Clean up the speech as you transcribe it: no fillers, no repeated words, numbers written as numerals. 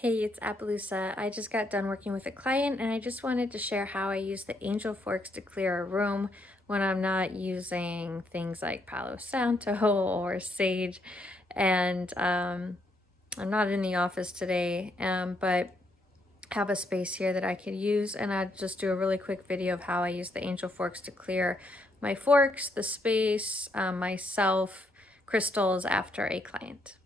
Hey, it's Appaloosa. I just got done working with a client and I just wanted to share how I use the angel forks to clear a room when I'm not using things like Palo Santo or Sage. And I'm not in the office today, but have a space here that I could use. And I'll just do a really quick video of how I use the angel forks to clear my forks, the space, myself, crystals after a client.